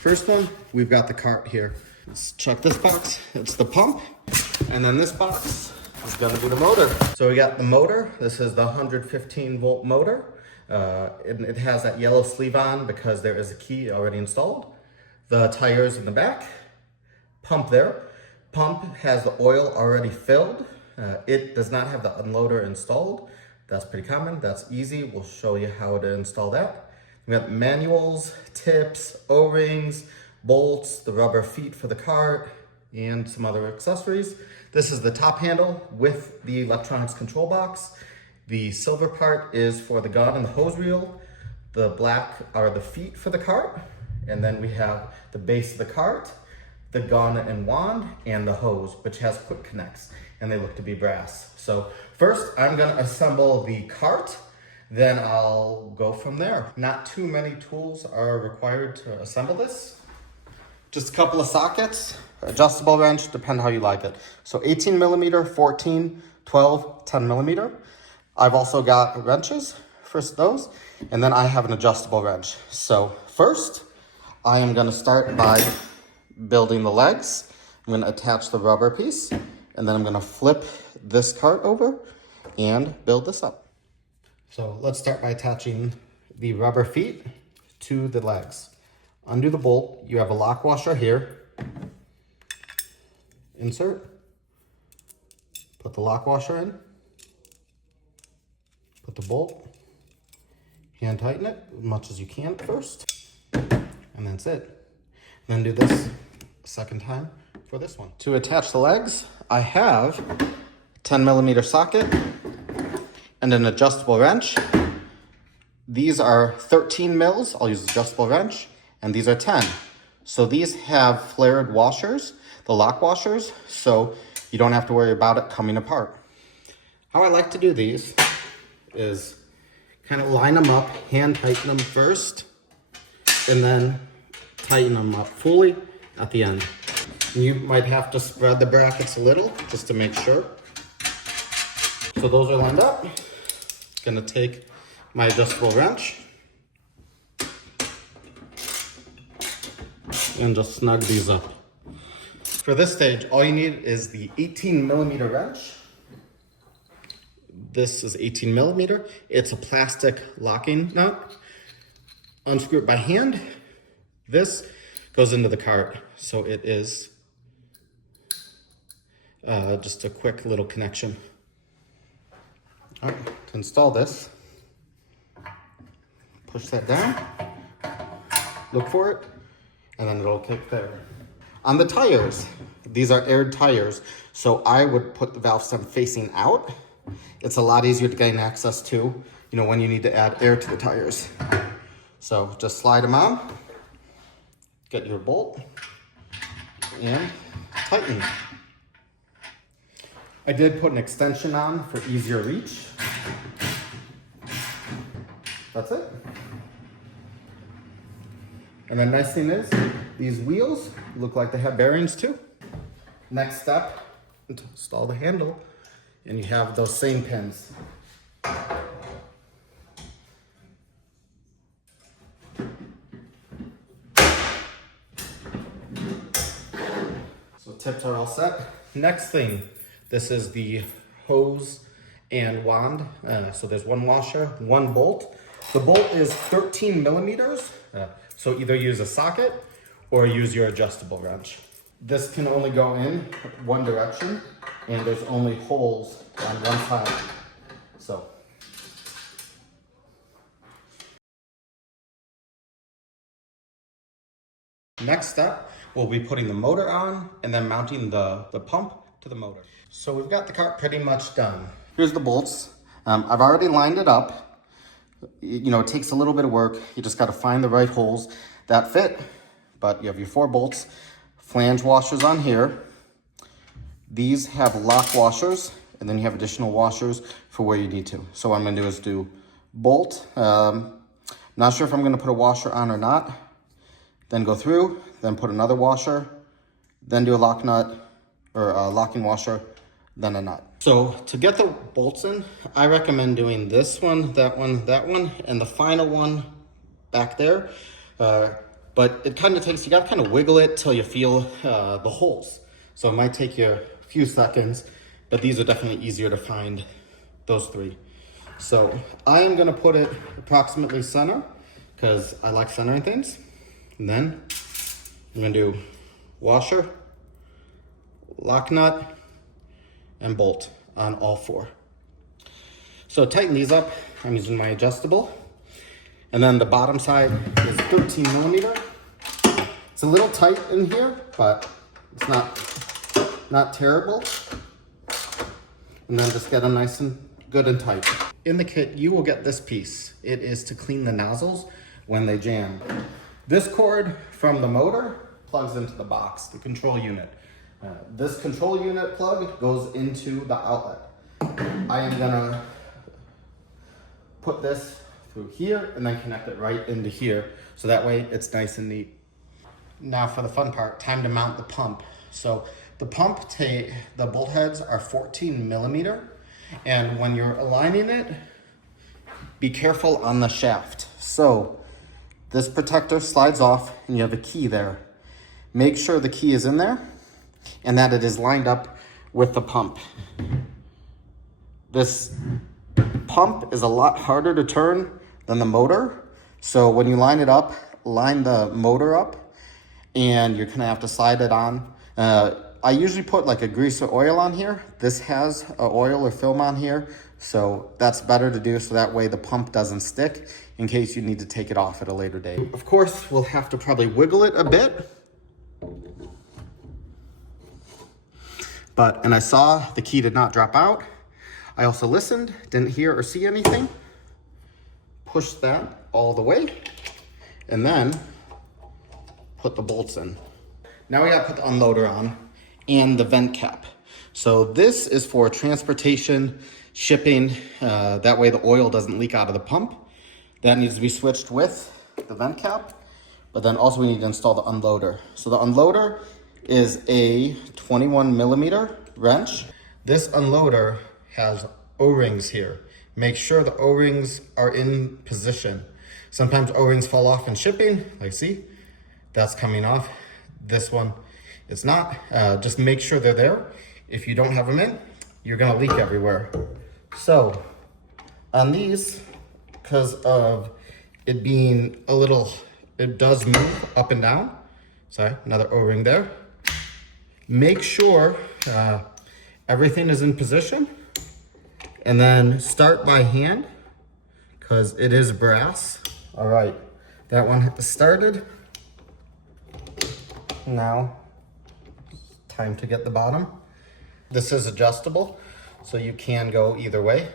First one, we've got the cart here. Let's check this box. It's the pump. And then this box is gonna be the motor. So we got the motor. This is the 115 volt motor. It has that yellow sleeve on because there is a key already installed. The tires in the back. Pump there. Pump has the oil already filled. It does not have the unloader installed. That's pretty common. That's easy. We'll show you how to install that. We got manuals, tips, O-rings, bolts, the rubber feet for the cart, and some other accessories. This is the top handle with the electronics control box. The silver part is for the gun and the hose reel. The black are the feet for the cart. And then we have the base of the cart, the gun and wand, and the hose, which has quick connects, and they look to be brass. So first, I'm gonna assemble the cart, then I'll go from there. Not too many tools are required to assemble this. Just a couple of sockets, adjustable wrench, depend how you like it. So 18 millimeter, 14, 12, 10 millimeter. I've also got wrenches for those, and then I have an adjustable wrench. So first, I am gonna start by building the legs. I'm gonna attach the rubber piece, and then I'm gonna flip this cart over and build this up. So let's start by attaching the rubber feet to the legs. Undo the bolt. You have a lock washer here. Insert. Put the lock washer in. Put the bolt. Hand tighten it as much as you can first. And that's it. And then do this a second time for this one. To attach the legs, I have a 10 millimeter socket and an adjustable wrench. These are 13 mils, I'll use adjustable wrench, and these are 10. So these have flared washers, the lock washers, so you don't have to worry about it coming apart. How I like to do these is kind of line them up, hand tighten them first, and then tighten them up fully at the end. You might have to spread the brackets a little just to make sure. So those are lined up. Gonna take my adjustable wrench and just snug these up. For this stage, all you need is the 18 millimeter wrench. This is 18 millimeter. It's a plastic locking nut. Unscrew it by hand. This goes into the cart, so it is just a quick little connection. All right, to install this, push that down, look for it, and then it'll kick there. On the tires, these are aired tires, so I would put the valve stem facing out. It's a lot easier to gain access to, when you need to add air to the tires. So just slide them on, get your bolt, and tighten. I did put an extension on for easier reach. That's it. And the nice thing is, these wheels look like they have bearings too. Next step, install the handle, and you have those same pins. So tips are all set. Next thing, this is the hose and wand. So there's one washer, one bolt. The bolt is 13 millimeters. So either use a socket or use your adjustable wrench. This can only go in one direction, and there's only holes on one side. So. Next step, we'll be putting the motor on and then mounting the pump to the motor. So we've got the cart pretty much done. Here's the bolts. I've already lined it up. It takes a little bit of work. You just got to find the right holes that fit. But you have your 4 bolts, flange washers on here. These have lock washers, and then you have additional washers for where you need to. So what I'm going to do is do bolt. Not sure if I'm going to put a washer on or not. Then go through, then put another washer, then do a lock nut, or a locking washer, then a nut. So to get the bolts in, I recommend doing this one, that one, and the final one back there. but it kind of takes, you gotta kind of wiggle it till you feel the holes. So it might take you a few seconds, but these are definitely easier to find, those three. So I am gonna put it approximately center because I like centering things. And then I'm gonna do washer, lock nut, and bolt on all four. So tighten these up. I'm using my adjustable. And then the bottom side is 13 millimeter. It's a little tight in here, but it's not terrible. And then just get them nice and good and tight. In the kit, you will get this piece. It is to clean the nozzles when they jam. This cord from the motor plugs into the box, the control unit. This control unit plug goes into the outlet. I am gonna put this through here and then connect it right into here. So that way it's nice and neat. Now for the fun part, time to mount the pump. So the pump, the bolt heads are 14 millimeter. And when you're aligning it, be careful on the shaft. So this protector slides off and you have a key there. Make sure the key is in there and that it is lined up with the pump. This pump is a lot harder to turn than the motor. So when you line it up, line the motor up and you're gonna have to slide it on. I usually put like a grease or oil on here. This has a oil or film on here, so that's better to do so that way the pump doesn't stick in case you need to take it off at a later date. Of course, we'll have to probably wiggle it a bit. And I saw the key did not drop out. I also listened, didn't hear or see anything. Push that all the way, and then put the bolts in. Now we gotta put the unloader on and the vent cap. So this is for transportation, shipping, that way the oil doesn't leak out of the pump. That needs to be switched with the vent cap, but then also we need to install the unloader. So the unloader is a 21 millimeter wrench. This unloader has O-rings here. Make sure the O-rings are in position. Sometimes O-rings fall off in shipping, like see, that's coming off. This one, it's not. Just make sure they're there. If you don't have them in, you're gonna leak everywhere. So on these, because of it being a little, it does move up and down. Sorry, another O-ring there. Make sure everything is in position and then start by hand because it is brass. All right, that one started. Now, time to get the bottom. This is adjustable, so you can go either way.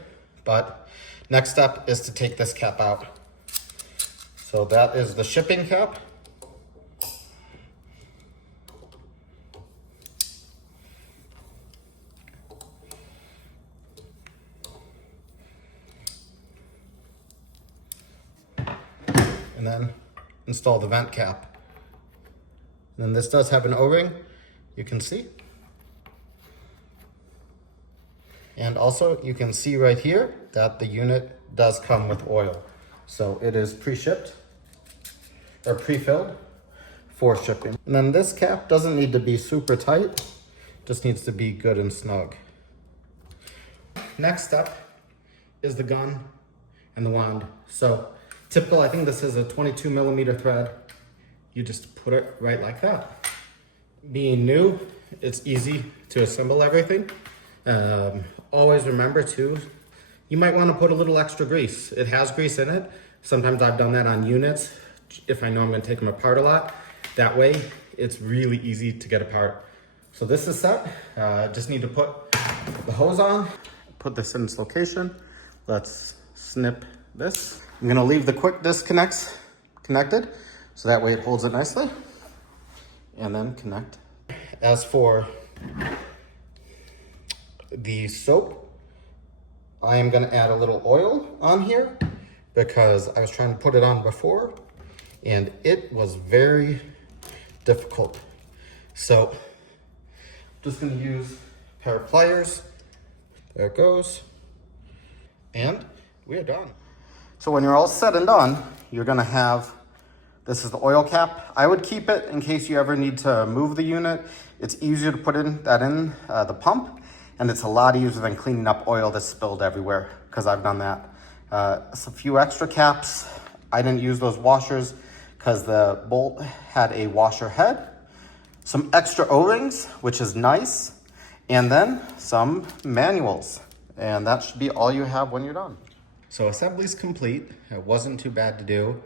But next step is to take this cap out. So that is the shipping cap. And then install the vent cap. And then this does have an O-ring, you can see. And also you can see right here that the unit does come with oil. So it is pre-shipped or pre-filled for shipping. And then this cap doesn't need to be super tight, just needs to be good and snug. Next step is the gun and the wand. So typical, I think this is a 22 millimeter thread. You just put it right like that. Being new, it's easy to assemble everything. Always remember too, you might want to put a little extra grease. It has grease in it. Sometimes I've done that on units if I know I'm going to take them apart a lot. That way, it's really easy to get apart. So this is set. Just need to put the hose on, put this in its location. Let's snip this. I'm going to leave the quick disconnects connected, so that way it holds it nicely. And then connect. As for the soap, I am gonna add a little oil on here because I was trying to put it on before and it was very difficult. So I'm just gonna use a pair of pliers. There it goes. And we are done. So when you're all said and done, you're gonna have This is the oil cap. I would keep it in case you ever need to move the unit. It's easier to put in the pump, and it's a lot easier than cleaning up oil that's spilled everywhere, because I've done that. It's a few extra caps. I didn't use those washers because the bolt had a washer head. Some extra O-rings, which is nice, and then some manuals. And that should be all you have when you're done. So assembly's complete. It wasn't too bad to do.